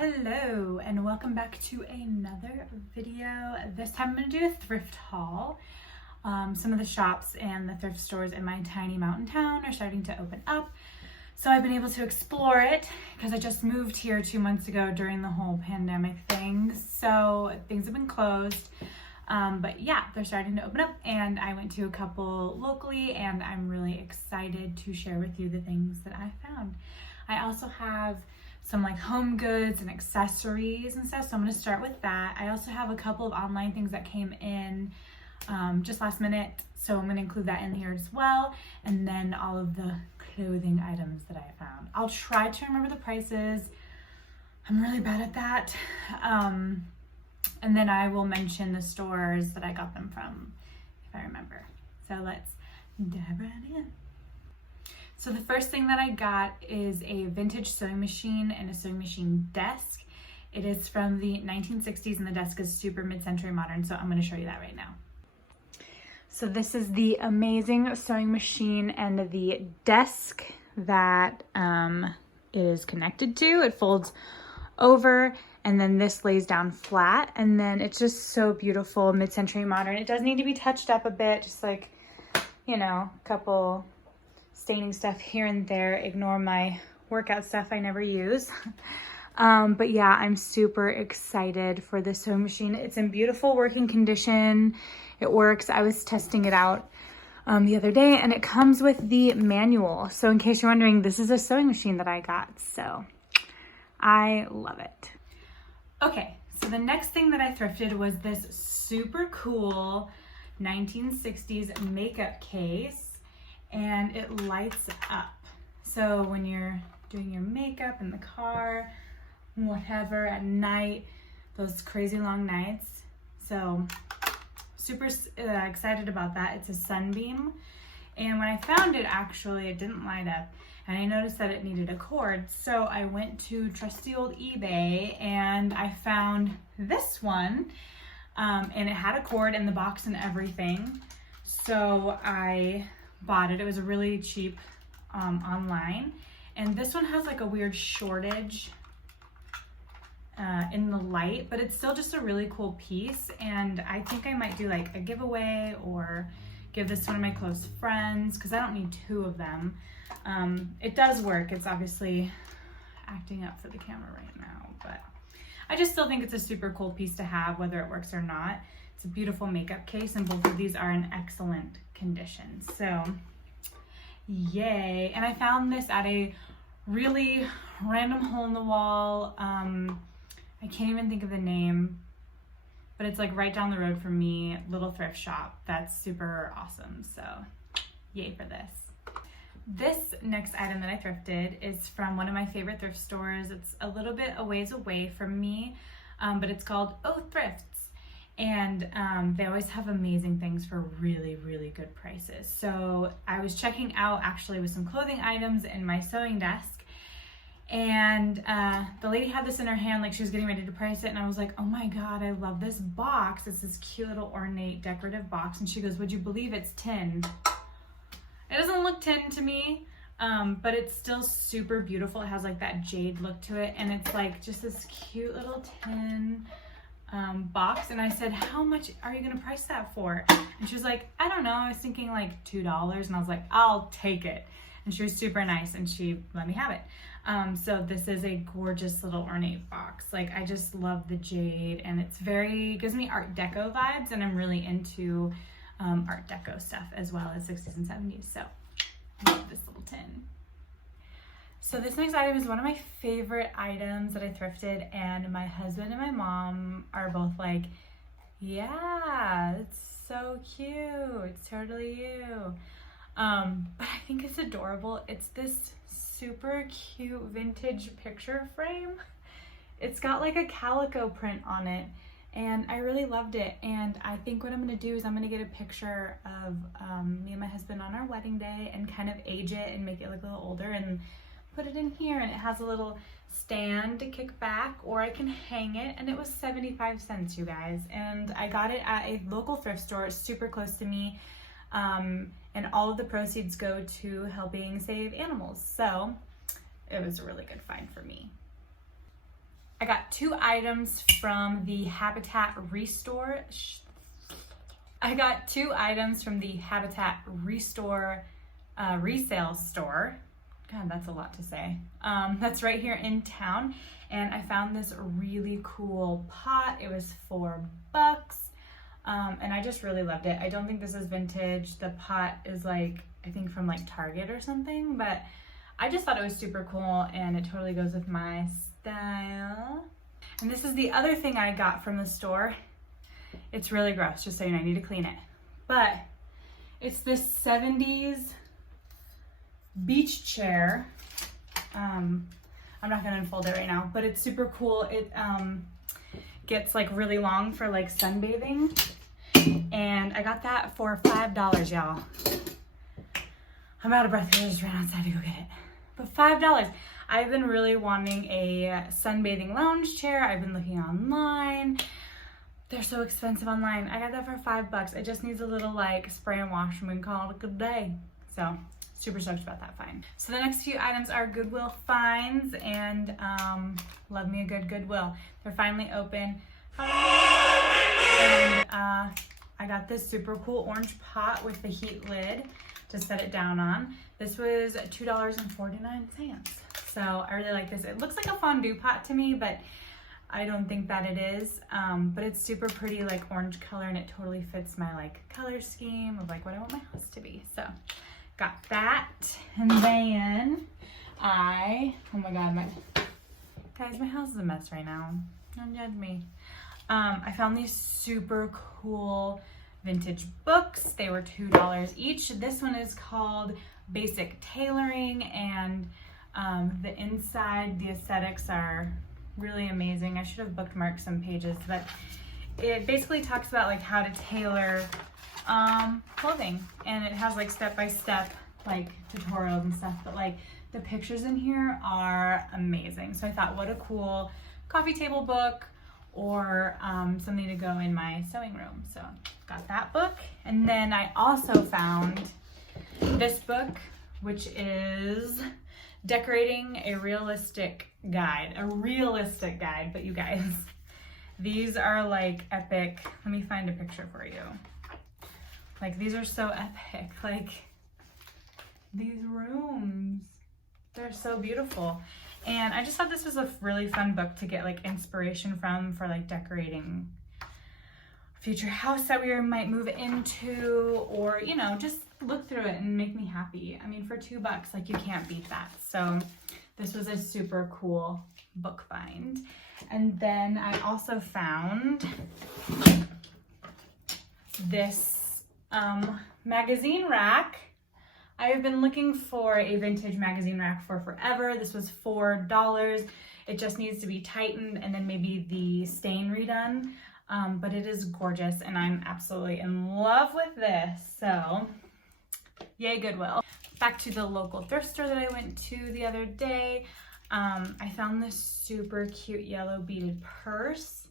Hello and welcome back to another video. This time I'm going to do a thrift haul. Some of the shops and the thrift stores in my tiny mountain town are starting to open up, so I've been able to explore it because I just moved here 2 months ago during the whole pandemic thing, so things have been closed. But yeah, they're starting to open up and I went to a couple locally and I'm really excited to share with you the things that I found. I also have some like home goods and accessories and stuff, so I'm going to start with that. I also have a couple of online things that came in just last minute, so I'm going to include that in here as well, and then all of the clothing items that I found. I'll try to remember the prices. I'm really bad at that. And then I will mention the stores that I got them from if I remember. So let's dive right in. So the first thing that I got is a vintage sewing machine and a sewing machine desk. It is from the 1960s and the desk is super mid-century modern, so I'm going to show you that right now. So this is the amazing sewing machine and the desk that it is connected to. It folds over and then this lays down flat, and then it's just so beautiful, mid-century modern. It does need to be touched up a bit, just like, you know, a couple staining stuff here and there. Ignore my workout stuff I never use. But yeah, I'm super excited for this sewing machine. It's in beautiful working condition. It works. I was testing it out the other day, and it comes with the manual. So in case you're wondering, this is a sewing machine that I got, so I love it. Okay, so the next thing that I thrifted was this super cool 1960s makeup case, and it lights up. So when you're doing your makeup in the car, whatever, at night, those crazy long nights. So super excited about that. It's a sunbeam, and when I found it, actually it didn't light up, and I noticed that it needed a cord, so I went to trusty old eBay and I found this one, and it had a cord in the box and everything, so I bought it. It was a really cheap online, and this one has like a weird shortage in the light, but it's still just a really cool piece, and I think I might do like a giveaway or give this to one of my close friends because I don't need two of them. It does work. It's obviously acting up for the camera right now, but I just still think it's a super cool piece to have, whether it works or not. It's a beautiful makeup case, and both of these are in excellent condition, so yay. And I found this at a really random hole in the wall. I can't even think of the name, but it's like right down the road from me, little thrift shop. That's super awesome, so yay for this. This next item that I thrifted is from one of my favorite thrift stores. It's a little bit a ways away from me, but it's called Oh Thrifts, and they always have amazing things for really, really good prices. So I was checking out actually with some clothing items in my sewing desk, and the lady had this in her hand, like she was getting ready to price it, and I was like, oh my god, I love this box. It's this cute little ornate decorative box, and she goes, would you believe it's tin? It doesn't look tin to me, but it's still super beautiful. It has like that jade look to it, and it's like just this cute little tin box. And I said, how much are you gonna price that for? And she was like, I don't know, I was thinking like $2, and I was like, I'll take it. And she was super nice and she let me have it. So this is a gorgeous little ornate box. Like, I just love the jade, and it's gives me Art Deco vibes, and I'm really into Art Deco stuff as well as 60s and 70s, so I love this little tin. So this next item is one of my favorite items that I thrifted, and my husband and my mom are both like, yeah, it's so cute, it's totally you. But I think it's adorable. It's this super cute vintage picture frame. It's got like a calico print on it, and I really loved it. And I think what I'm gonna do is I'm gonna get a picture of me and my husband on our wedding day and kind of age it and make it look a little older and put it in here. And it has a little stand to kick back, or I can hang it, and it was 75 cents, you guys. And I got it at a local thrift store. It's super close to me. And all of the proceeds go to helping save animals. So it was a really good find for me. I got 2 items from the Habitat Restore. I got 2 items from the Habitat Restore resale store. God, that's a lot to say. That's right here in town. And I found this really cool pot. It was $4. And I just really loved it. I don't think this is vintage. The pot is like, I think from like Target or something, but I just thought it was super cool and it totally goes with my style. And this is the other thing I got from the store. It's really gross, just so you know, I need to clean it. But it's this 70s beach chair. I'm not gonna unfold it right now, but it's super cool. It gets like really long for like sunbathing. And I got that for $5, y'all. I'm out of breath because I just ran outside to go get it. But $5. I've been really wanting a sunbathing lounge chair. I've been looking online. They're so expensive online. I got that for $5. It just needs a little like spray and wash and we can call it a good day. So super stoked about that find. So the next few items are Goodwill finds, and love me a good Goodwill. They're finally open. And I got this super cool orange pot with the heat lid to set it down on. This was $2.49. So I really like this. It looks like a fondue pot to me, but I don't think that it is. But it's super pretty, like orange color, and it totally fits my like color scheme of like what I want my house to be. So got that. And then oh my God, guys, my house is a mess right now. Don't judge me. I found these super cool vintage books. They were $2 each. This one is called Basic Tailoring, and the inside, the aesthetics are really amazing. I should have bookmarked some pages, but it basically talks about like how to tailor clothing, and it has like step-by-step like tutorials and stuff, but like the pictures in here are amazing. So I thought, what a cool coffee table book, or something to go in my sewing room. So got that book. And then I also found this book, which is Decorating a Realistic Guide. But you guys, these are like epic. Let me find a picture for you. Like, these are so epic. Like, these rooms, they're so beautiful. And I just thought this was a really fun book to get like inspiration from for like decorating a future house that we might move into, or, you know, just look through it and make me happy. I mean, for $2, like, you can't beat that. So this was a super cool book find. And then I also found this magazine rack. I have been looking for a vintage magazine rack for forever. This was $4. It just needs to be tightened and then maybe the stain redone. But it is gorgeous and I'm absolutely in love with this. So yay, Goodwill. Back to the local thrift store that I went to the other day. I found this super cute yellow beaded purse.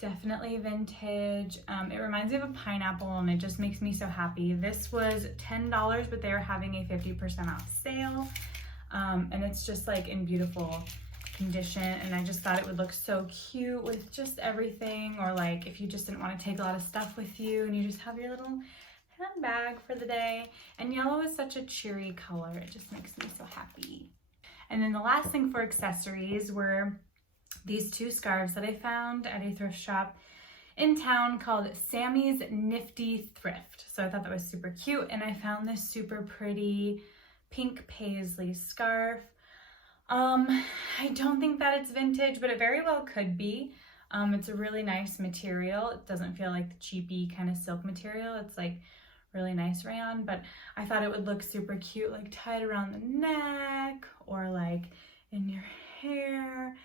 Definitely vintage. It reminds me of a pineapple and it just makes me so happy. This was $10, but they are having a 50% off sale. And it's just like in beautiful condition, and I just thought it would look so cute with just everything, or like if you just didn't want to take a lot of stuff with you and you just have your little handbag for the day. And yellow is such a cheery color. It just makes me so happy. And then the last thing for accessories were these 2 scarves that I found at a thrift shop in town called Sammy's Nifty Thrift. So I thought that was super cute, and I found this super pretty pink paisley scarf. I don't think that it's vintage, but it very well could be. It's a really nice material. It doesn't feel like the cheapy kind of silk material. It's like really nice rayon, but I thought it would look super cute, like tied around the neck or like in your hair.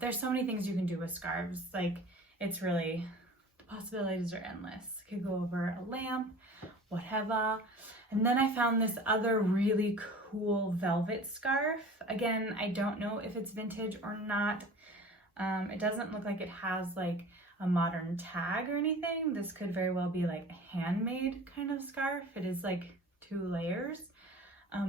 There's so many things you can do with scarves. Like, it's really, the possibilities are endless. Could go over a lamp, whatever. And then I found this other really cool velvet scarf. Again, I don't know if it's vintage or not. It doesn't look like it has like a modern tag or anything. This could very well be like a handmade kind of scarf. It is like 2 layers.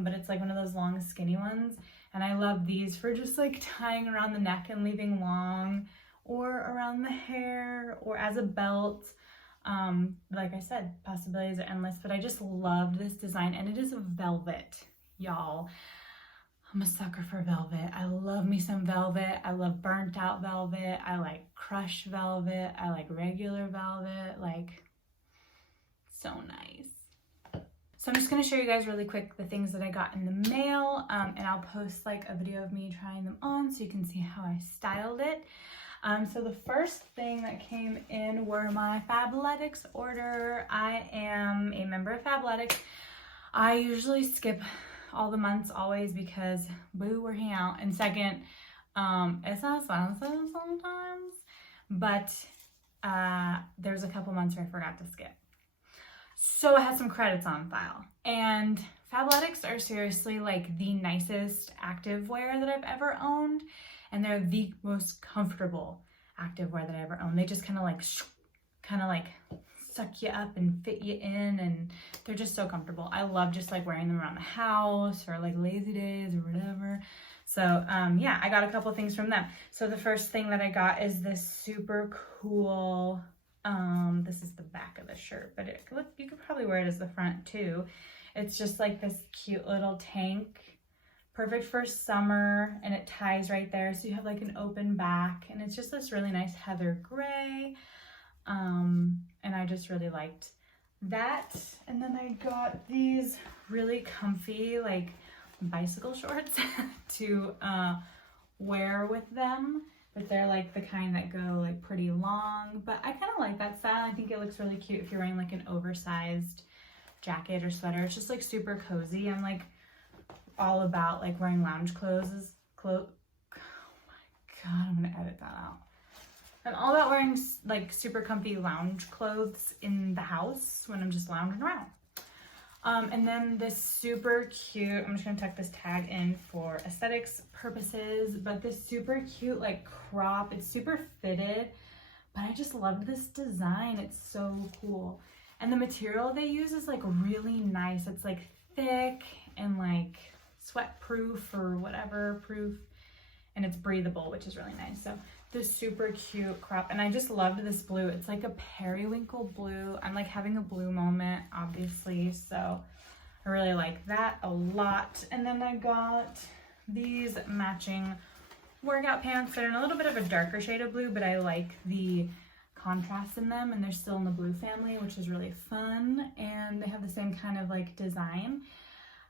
but it's like one of those long skinny ones. And I love these for just like tying around the neck and leaving long, or around the hair, or as a belt. Like I said, possibilities are endless, but I just loved this design, and it is velvet, y'all. I'm a sucker for velvet. I love me some velvet. I love burnt out velvet. I like crushed velvet. I like regular velvet. Like, so nice. So I'm just gonna show you guys really quick the things that I got in the mail, and I'll post like a video of me trying them on so you can see how I styled it. So the first thing that came in were my Fabletics order. I am a member of Fabletics. I usually skip all the months always because boo, we're hanging out. And second, it's not expensive sometimes, but there's a couple months where I forgot to skip. So I had some credits on file, and Fabletics are seriously like the nicest activewear that I've ever owned, and they're the most comfortable activewear that I ever owned. They just kind of like suck you up and fit you in, and they're just so comfortable. I love just like wearing them around the house or like lazy days or whatever. So yeah, I got a couple things from them. So the first thing that I got is this super cool, this is the back of the shirt, but you could probably wear it as the front too. It's just like this cute little tank, perfect for summer, and it ties right there. So you have like an open back, and it's just this really nice heather gray. And I just really liked that. And then I got these really comfy like bicycle shorts to wear with them, but they're like the kind that go like pretty long, but I kind of like that style. I think it looks really cute if you're wearing like an oversized jacket or sweater. It's just like super cozy. I'm like all about like wearing lounge clothes. Oh my god, I'm gonna edit that out. I'm all about wearing like super comfy lounge clothes in the house when I'm just lounging around. And then this super cute, I'm just gonna tuck this tag in for aesthetics purposes, but this super cute like crop, it's super fitted, but I just love this design. It's so cool. And the material they use is like really nice. It's like thick and like sweat proof or whatever proof, and it's breathable, which is really nice. So this super cute crop, and I just loved this blue. It's like a periwinkle blue. I'm like having a blue moment, obviously, so I really like that a lot. And then I got these matching workout pants. They're in a little bit of a darker shade of blue, but I like the contrast in them, and they're still in the blue family, which is really fun, and they have the same kind of like design.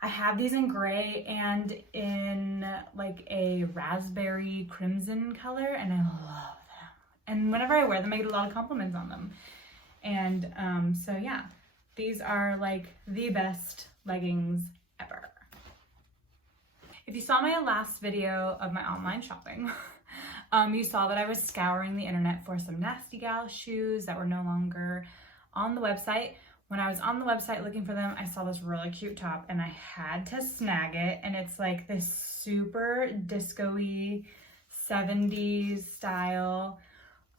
I have these in gray and in like a raspberry crimson color, and I love them. And whenever I wear them, I get a lot of compliments on them. And so yeah, these are like the best leggings ever. If you saw my last video of my online shopping, you saw that I was scouring the internet for some Nasty Gal shoes that were no longer on the website. When I was on the website looking for them, I saw this really cute top, and I had to snag it. And it's like this super disco-y 70s style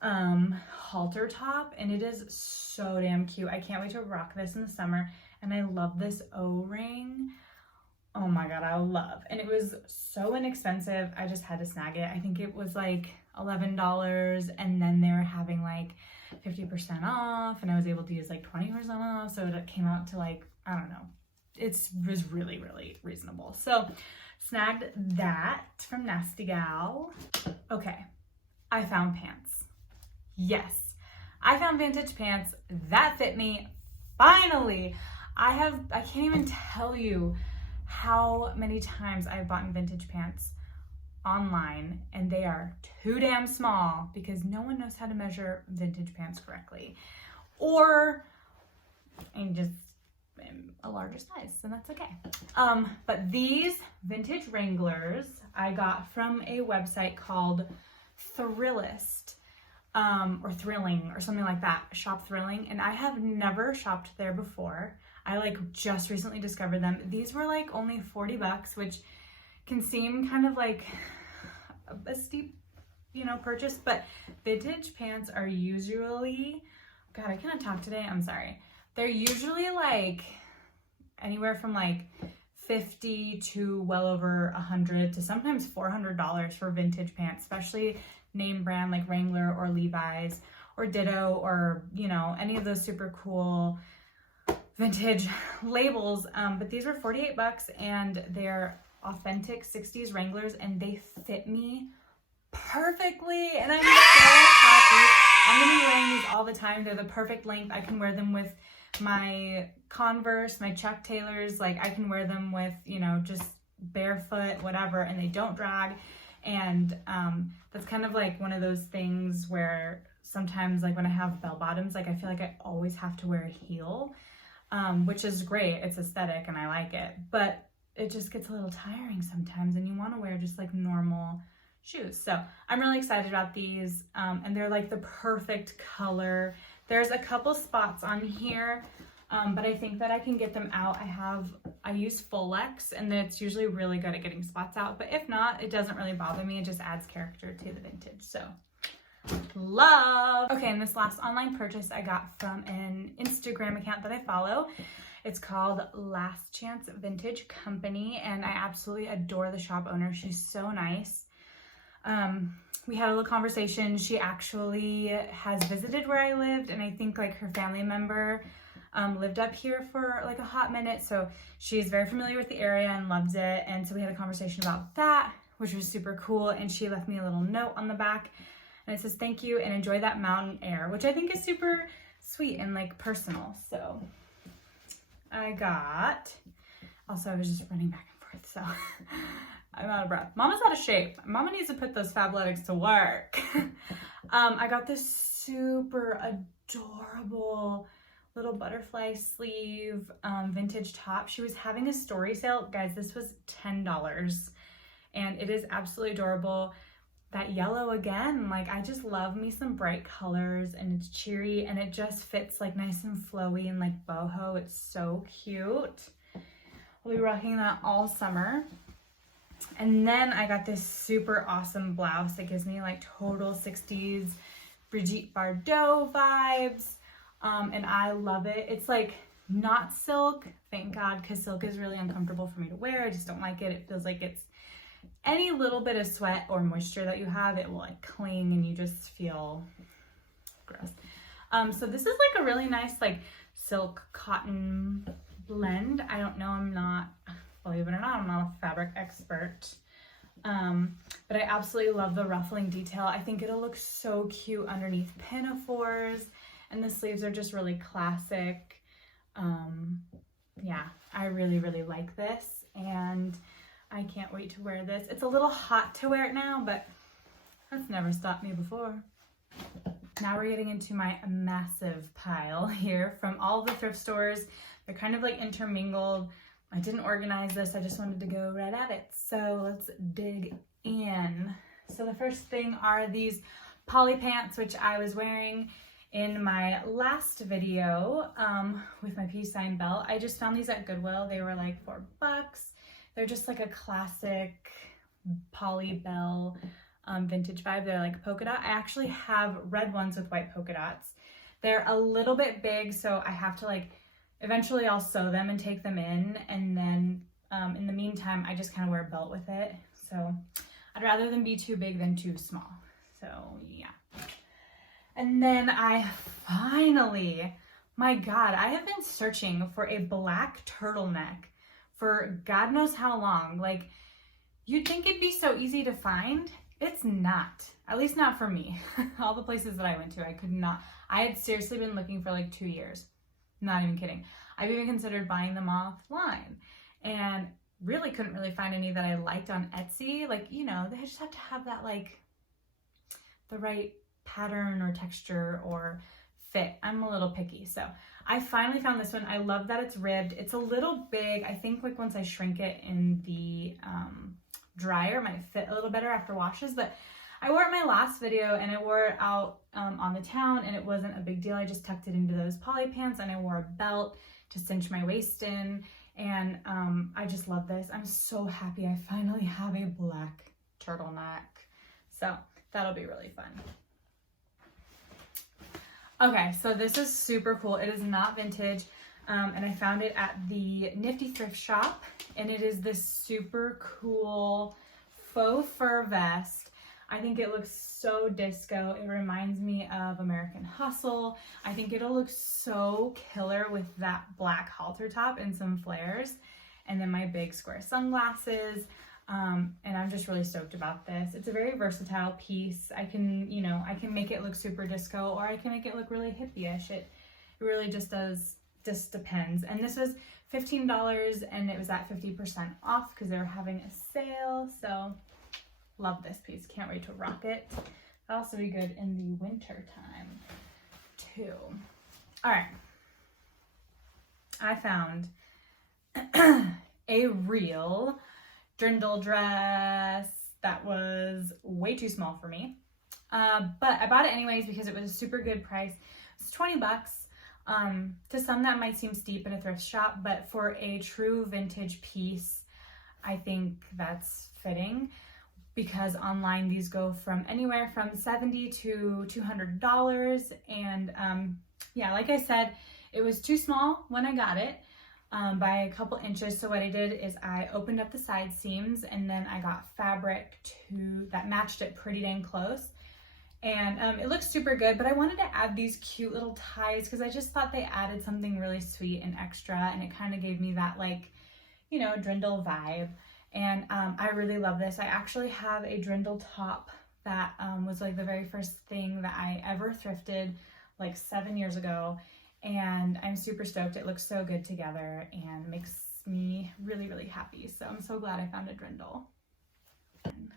halter top, and it is so damn cute. I can't wait to rock this in the summer. And I love this O-ring. Oh my god, I love. And it was so inexpensive. I just had to snag it. I think it was like $11, and then they were having like 50% off, and I was able to use like 20% off, so it came out to like, I don't know, it was really, really reasonable. So snagged that from Nasty Gal. Okay, I found pants. Yes, I found vintage pants that fit me, finally. I can't even tell you how many times I've bought vintage pants online, and they are too damn small because no one knows how to measure vintage pants correctly, or I'm just a larger size, so that's okay. But these vintage Wranglers I got from a website called Thrillist, or Thrilling or something like that, Shop Thrilling, and I have never shopped there before. I like just recently discovered them. These were like only $40, which can seem kind of like a steep, you know, purchase, but vintage pants are usually, god, I cannot talk today, I'm sorry. They're usually like anywhere from like $50 to well over $100 to sometimes $400 for vintage pants, especially name brand like Wrangler or Levi's or Ditto or, you know, any of those super cool vintage labels. But these were 48 bucks and they're authentic 60s Wranglers and they fit me perfectly and I'm so happy. I'm gonna be wearing these all the time. They're the perfect length. I can wear them with my Converse, my Chuck Taylors. Like I can wear them with, you know, just barefoot, whatever, and they don't drag. And that's kind of like one of those things where sometimes like when I have bell bottoms, like I feel like I always have to wear a heel, which is great. It's aesthetic and I like it, but it just gets a little tiring sometimes and you want to wear just like normal shoes. So I'm really excited about these and they're like the perfect color. There's a couple spots on here, but I think that I can get them out. I use Full-X and it's usually really good at getting spots out, but if not, it doesn't really bother me. It just adds character to the vintage. So love. Okay, and this last online purchase I got from an Instagram account that I follow. It's called Last Chance Vintage Company, and I absolutely adore the shop owner. She's so nice. We had a little conversation. She actually has visited where I lived, and I think like her family member lived up here for like a hot minute, so she's very familiar with the area and loves it. And so we had a conversation about that, which was super cool. And she left me a little note on the back, and it says, "Thank you and enjoy that mountain air," which I think is super sweet and like personal. So I got, also I was just running back and forth, so I'm out of breath. Mama's out of shape. Mama needs to put those Fabletics to work. I got this super adorable little butterfly sleeve vintage top. She was having a story sale. Guys, this was $10 and it is absolutely adorable. That yellow again, like I just love me some bright colors and it's cheery and it just fits like nice and flowy and like boho. It's so cute. We'll be rocking that all summer. And then I got this super awesome blouse that gives me like total 60s Brigitte Bardot vibes. And I love it. It's like not silk, thank God, because silk is really uncomfortable for me to wear. I just don't like it. It feels like it's any little bit of sweat or moisture that you have, it will like cling and you just feel gross. So this is like a really nice like silk cotton blend. I don't know, believe it or not, I'm not a fabric expert. But I absolutely love the ruffling detail. I think it'll look so cute underneath pinafores, and the sleeves are just really classic. Yeah, I really, really like this, and I can't wait to wear this. It's a little hot to wear it now, but that's never stopped me before. Now we're getting into my massive pile here from all the thrift stores. They're kind of like intermingled. I didn't organize this. I just wanted to go right at it. So let's dig in. So the first thing are these poly pants, which I was wearing in my last video with my peace sign belt. I just found these at Goodwill. They were like $4. They're just like a classic poly bell vintage vibe. They're like polka dot. I actually have red ones with white polka dots. They're a little bit big, so I have to like, eventually I'll sew them and take them in. And then in the meantime, I just kind of wear a belt with it. So I'd rather them be too big than too small. So yeah. And then I finally, my God, I have been searching for a black turtleneck for God knows how long. Like, you'd think it'd be so easy to find. It's not, at least not for me. All the places that I went to, I could not. I had seriously been looking for like 2 years. Not even kidding. I've even considered buying them offline and really couldn't really find any that I liked on Etsy. Like, you know, they just have to have that like the right pattern or texture or fit. I'm a little picky. So I finally found this one. I love that it's ribbed. It's a little big. I think like once I shrink it in the dryer, it might fit a little better after washes, but I wore it in my last video and I wore it out on the town and it wasn't a big deal. I just tucked it into those poly pants and I wore a belt to cinch my waist in. And I just love this. I'm so happy I finally have a black turtleneck. So that'll be really fun. Okay, so this is super cool. It is not vintage. and I found it at the Nifty Thrift Shop, and it is this super cool faux fur vest. I think it looks so disco. It reminds me of American Hustle. I think it'll look so killer with that black halter top and some flares, and then my big square sunglasses. And I'm just really stoked about this. It's a very versatile piece. I can, you know, I can make it look super disco, or I can make it look really hippie-ish. It really just depends. And this was $15, and it was at 50% off because they were having a sale. So love this piece. Can't wait to rock it. It'll also be good in the winter time too. All right. I found a real Drindle dress that was way too small for me. But I bought it anyways because it was a super good price. It's 20 bucks. To some that might seem steep in a thrift shop, but for a true vintage piece, I think that's fitting, because online these go from anywhere from $70 to $200. And yeah, like I said, it was too small when I got it. By a couple inches. So what I did is I opened up the side seams, and then I got fabric that matched it pretty dang close. And it looks super good, but I wanted to add these cute little ties because I just thought they added something really sweet and extra, and it kind of gave me that, like, you know, Drindle vibe. And I really love this. I actually have a Drindle top that was like the very first thing that I ever thrifted like 7 years ago. And I'm super stoked. It looks so good together and makes me really, really happy. So I'm so glad I found a Drindle. I'm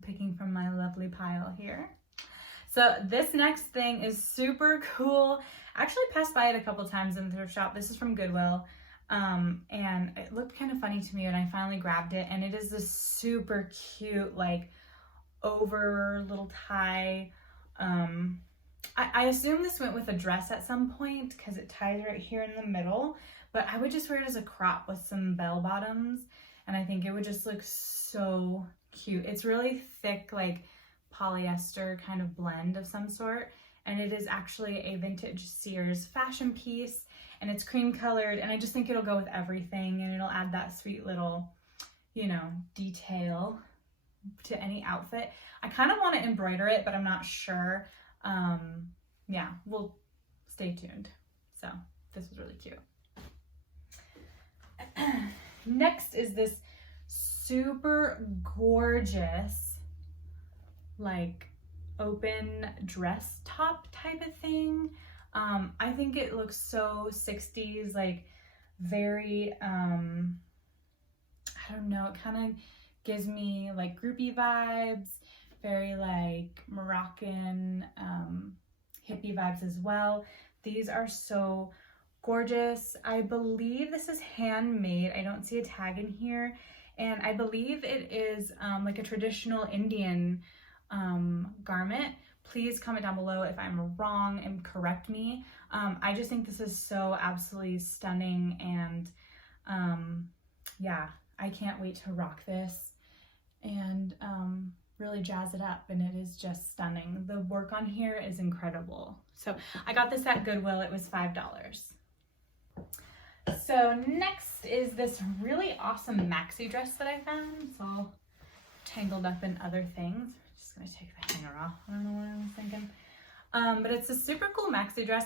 picking from my lovely pile here. So this next thing is super cool. I actually passed by it a couple times in the thrift shop. This is from Goodwill. And it looked kind of funny to me when I finally grabbed it. And it is this super cute, like, over little tie. I assume this went with a dress at some point because it ties right here in the middle, but I would just wear it as a crop with some bell bottoms, and I think it would just look so cute. It's really thick, like polyester kind of blend of some sort, and it is actually a vintage Sears fashion piece, and it's cream colored, and I just think it'll go with everything, and it'll add that sweet little, you know, detail to any outfit. I kind of want to embroider it, but I'm not sure. Yeah, we'll stay tuned. So this was really cute. Next is this super gorgeous, like, open dress top type of thing. I think it looks so 60s, like very, I don't know, it kind of gives me like groupie vibes, very like Moroccan hippie vibes as well. These are so gorgeous. I believe this is handmade. I don't see a tag in here, and I believe it is like a traditional Indian garment. Please comment down below if I'm wrong and correct me. I just think this is so absolutely stunning, and yeah, I can't wait to rock this and really jazz it up, and it is just stunning. The work on here is incredible. So I got this at Goodwill. It was $5. So next is this really awesome maxi dress that I found. It's all tangled up in other things. I'm just gonna take the hanger off. I don't know what I was thinking. But it's a super cool maxi dress.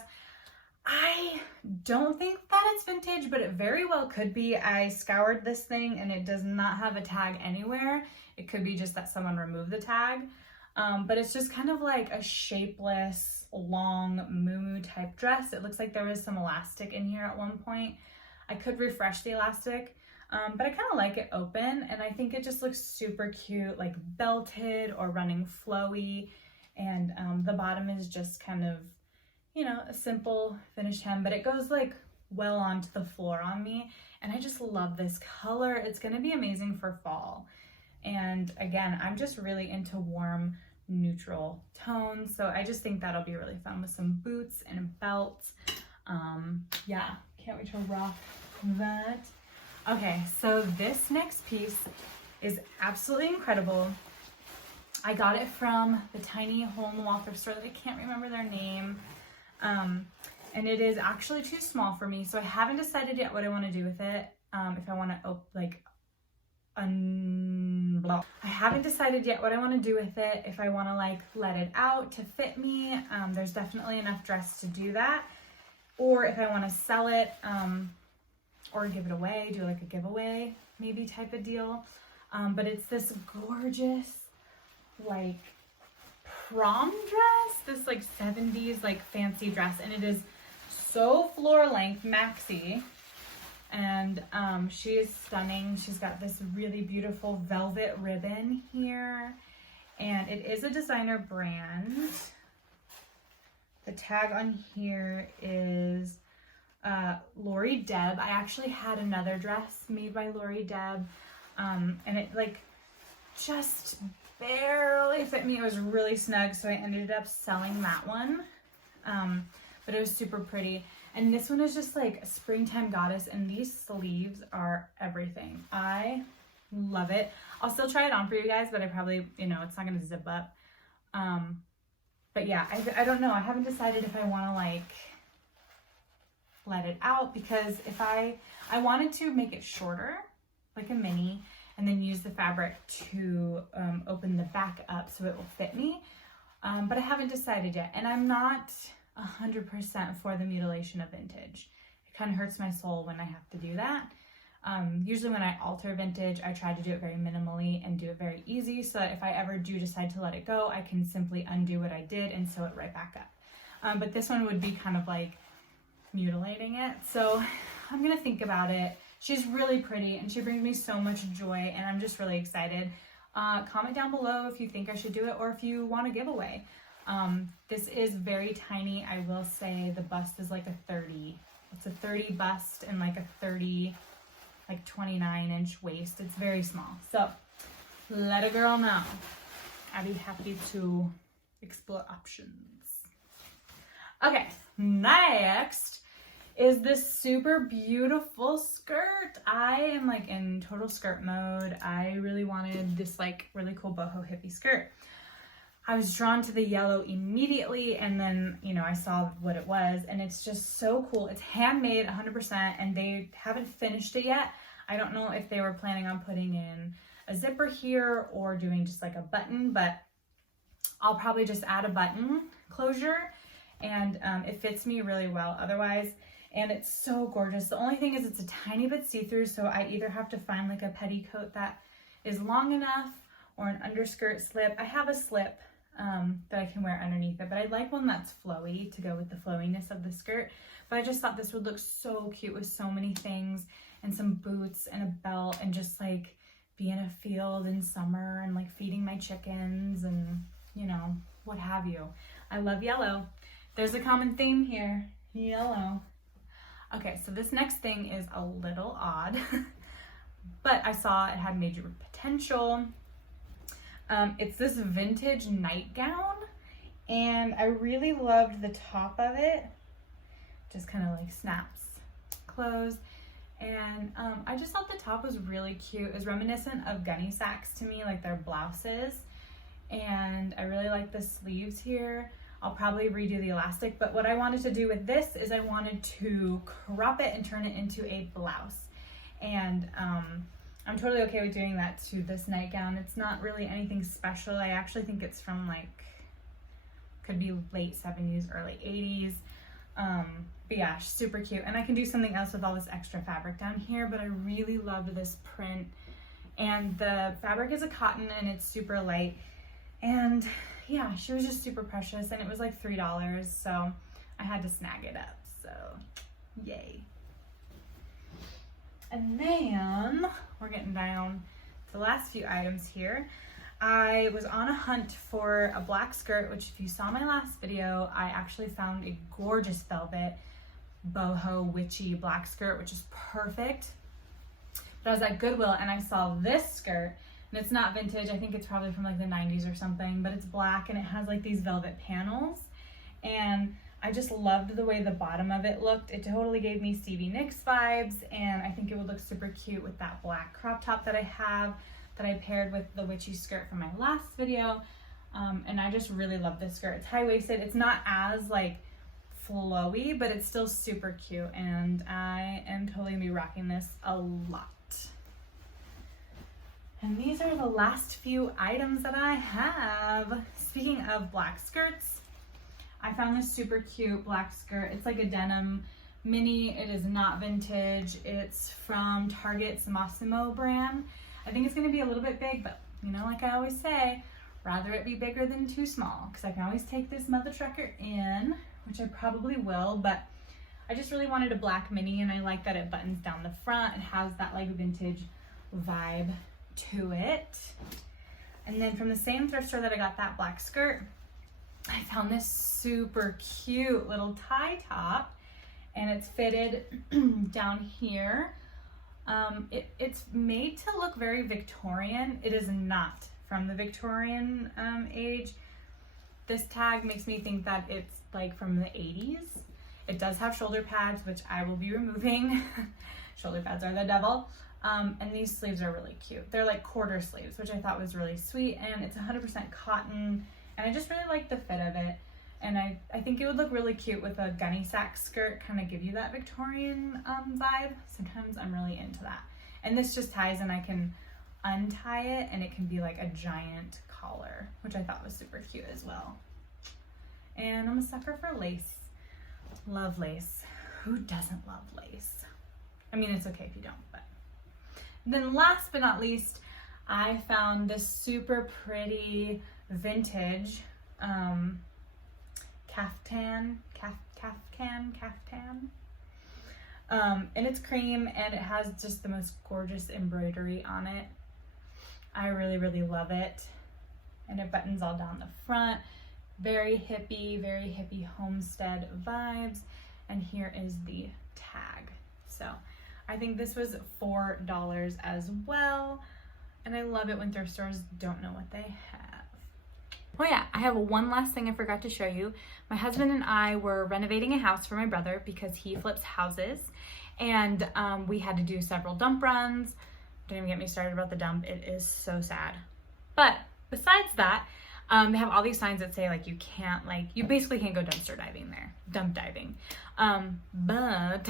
I don't think that it's vintage, but it very well could be. I scoured this thing and it does not have a tag anywhere. It could be just that someone removed the tag. But it's just kind of like a shapeless, long muumuu type dress. It looks like there was some elastic in here at one point. I could refresh the elastic, but I kind of like it open, and I think it just looks super cute, like belted or running flowy. And the bottom is just kind of, you know, a simple finished hem, but it goes like well onto the floor on me. And I just love this color. It's gonna be amazing for fall. And again, I'm just really into warm, neutral tones. So I just think that'll be really fun with some boots and a belt. Yeah, can't wait to rock that. Okay, so this next piece is absolutely incredible. I got it from the tiny hole in the wall thrift store that I can't remember their name. and it is actually too small for me, so I haven't decided yet what I want to do with it. If I want to I haven't decided yet what I want to do with it. If I want to like let it out to fit me, there's definitely enough dress to do that, or if I want to sell it, or give it away, do like a giveaway maybe type of deal. But it's this gorgeous like prom dress, this like 70s like fancy dress, and it is so floor length maxi, and she is stunning. She's got this really beautiful velvet ribbon here, and it is a designer brand. The tag on here is Lori Deb. I actually had another dress made by Lori Deb, and it like just barely fit me. It was really snug, so I ended up selling that one, but it was super pretty. And this one is just like a springtime goddess, and these sleeves are everything. I love it. I'll still try it on for you guys, but I probably, you know, it's not gonna zip up. But yeah, I don't know. I haven't decided if I want to like let it out, because if I wanted to make it shorter, like a mini, and then use the fabric to open the back up so it will fit me. But I haven't decided yet, and I'm not 100% for the mutilation of vintage. It kind of hurts my soul when I have to do that. Usually when I alter vintage, I try to do it very minimally and do it very easy, so that if I ever do decide to let it go, I can simply undo what I did and sew it right back up. But this one would be kind of like mutilating it, so I'm gonna think about it. She's really pretty and she brings me so much joy, and I'm just really excited. Comment down below if you think I should do it or if you want a giveaway. This is very tiny. I will say the bust is like a 30. It's a 30 bust and like a 30, like 29-inch waist. It's very small. So let a girl know. I'd be happy to explore options. Okay, next is this super beautiful skirt. I am like in total skirt mode. I really wanted this like really cool boho hippie skirt. I was drawn to the yellow immediately, and then, you know, I saw what it was, and it's just so cool. It's handmade 100%, and they haven't finished it yet. I don't know if they were planning on putting in a zipper here or doing just like a button, but I'll probably just add a button closure, and it fits me really well otherwise. And it's so gorgeous. The only thing is it's a tiny bit see-through, so I either have to find like a petticoat that is long enough or an underskirt slip. I have a slip that I can wear underneath it, but I'd like one that's flowy to go with the flowiness of the skirt. But I just thought this would look so cute with so many things, and some boots and a belt, and just like be in a field in summer and like feeding my chickens and, you know, what have you. I love yellow. There's a common theme here, yellow. Okay, so this next thing is a little odd, but I saw it had major potential. It's this vintage nightgown, and I really loved the top of it. Just kind of like snaps closed, and I just thought the top was really cute. It was reminiscent of gunny sacks to me, like their blouses, and I really like the sleeves here. I'll probably redo the elastic, but what I wanted to do with this is I wanted to crop it and turn it into a blouse, and I'm totally okay with doing that to this nightgown. It's not really anything special. I actually think it's from like, could be late 70s, early 80s. But yeah, super cute. And I can do something else with all this extra fabric down here, but I really loved this print. And the fabric is a cotton, and it's super light. And yeah, she was just super precious, and it was like $3, so I had to snag it up, so yay. And then we're getting down to the last few items here. I was on a hunt for a black skirt, which if you saw my last video, I actually found a gorgeous velvet boho witchy black skirt, which is perfect. But I was at Goodwill and I saw this skirt, and it's not vintage. I think it's probably from like the 90s or something, but it's black and it has like these velvet panels. And I just loved the way the bottom of it looked. It totally gave me Stevie Nicks vibes, and I think it would look super cute with that black crop top that I have, that I paired with the witchy skirt from my last video. And I just really love this skirt. It's high-waisted. It's not as like flowy, but it's still super cute, and I am totally gonna be rocking this a lot. And these are the last few items that I have. Speaking of black skirts, I found this super cute black skirt. It's like a denim mini. It is not vintage. It's from Target's Massimo brand. I think it's gonna be a little bit big, but you know, like I always say, rather it be bigger than too small, because I can always take this mother trucker in, which I probably will, but I just really wanted a black mini, and I like that it buttons down the front and has that like vintage vibe to it. And then from the same thrift store that I got that black skirt, I found this super cute little tie top, and it's fitted down here. It's made to look very Victorian. It is not from the Victorian age. This tag makes me think that it's like from the 80s. It does have shoulder pads, which I will be removing. Shoulder pads are the devil. And these sleeves are really cute. They're like quarter sleeves, which I thought was really sweet, and it's 100% cotton, and I just really like the fit of it. And I think it would look really cute with a gunny sack skirt, kind of give you that Victorian vibe. Sometimes I'm really into that. And this just ties, and I can untie it, and it can be like a giant collar, which I thought was super cute as well. And I'm a sucker for lace. Love lace. Who doesn't love lace? I mean, it's okay if you don't, but. Then last but not least, I found this super pretty vintage caftan. And it's cream, and it has just the most gorgeous embroidery on it. I really, really love it. And it buttons all down the front. Very hippie homestead vibes. And here is the tag. So I think this was $4 as well. And I love it when thrift stores don't know what they have. Oh yeah, I have one last thing I forgot to show you. My husband and I were renovating a house for my brother because he flips houses. And we had to do several dump runs. Don't even get me started about the dump. It is so sad. But besides that, they have all these signs that say like you can't, like, you basically can't go dumpster diving there, dump diving. But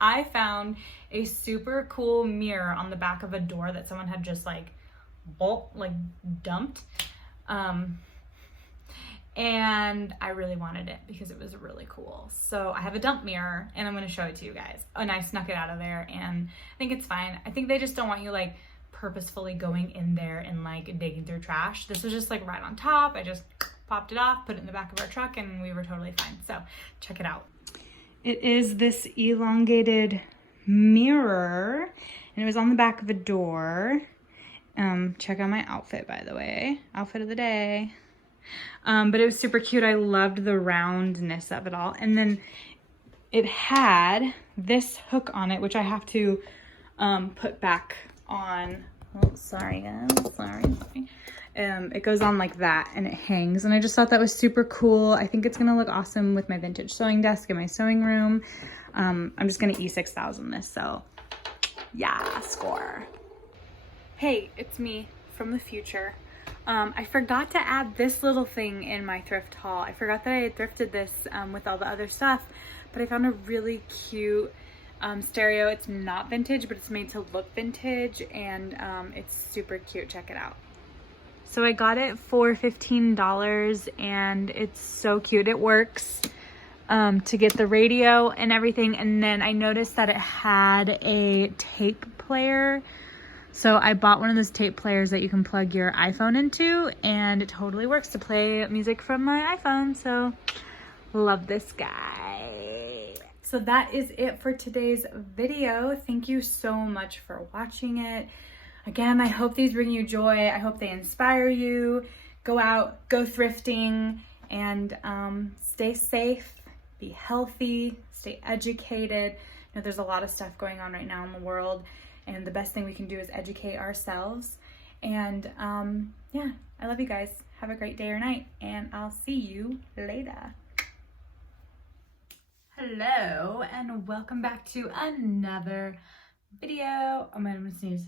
I found a super cool mirror on the back of a door that someone had just like dumped. And I really wanted it because it was really cool. So I have a dump mirror, and I'm going to show it to you guys. And I snuck it out of there, and I think it's fine. I think they just don't want you like purposefully going in there and like digging through trash. This was just like right on top. I just popped it off, put it in the back of our truck, and we were totally fine. So check it out. It is this elongated mirror, and it was on the back of a door. Check out my outfit, by the way. Outfit of the day. But it was super cute. I loved the roundness of it all. And then it had this hook on it, which I have to put back on. Oh, sorry guys, sorry. It goes on like that, and it hangs, and I just thought that was super cool. I think it's gonna look awesome with my vintage sewing desk in my sewing room. I'm just gonna E6000 this, so yeah, score. Hey, it's me from the future. I forgot to add this little thing in my thrift haul. I forgot that I had thrifted this with all the other stuff, but I found a really cute stereo. It's not vintage, but it's made to look vintage, and it's super cute. Check it out. So I got it for $15, and it's so cute. It works to get the radio and everything. And then I noticed that it had a tape player. So I bought one of those tape players that you can plug your iPhone into, and it totally works to play music from my iPhone. So love this guy. So that is it for today's video. Thank you so much for watching it. Again, I hope these bring you joy. I hope they inspire you. Go out, go thrifting, and stay safe, be healthy, stay educated. You know, there's a lot of stuff going on right now in the world, and the best thing we can do is educate ourselves. And yeah, I love you guys. Have a great day or night, and I'll see you later. Hello, and welcome back to another video. Oh man, I'm gonna sneeze.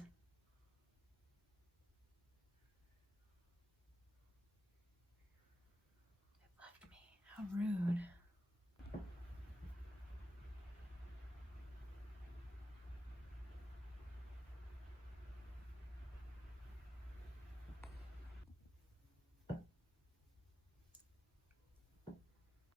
It left me. How rude.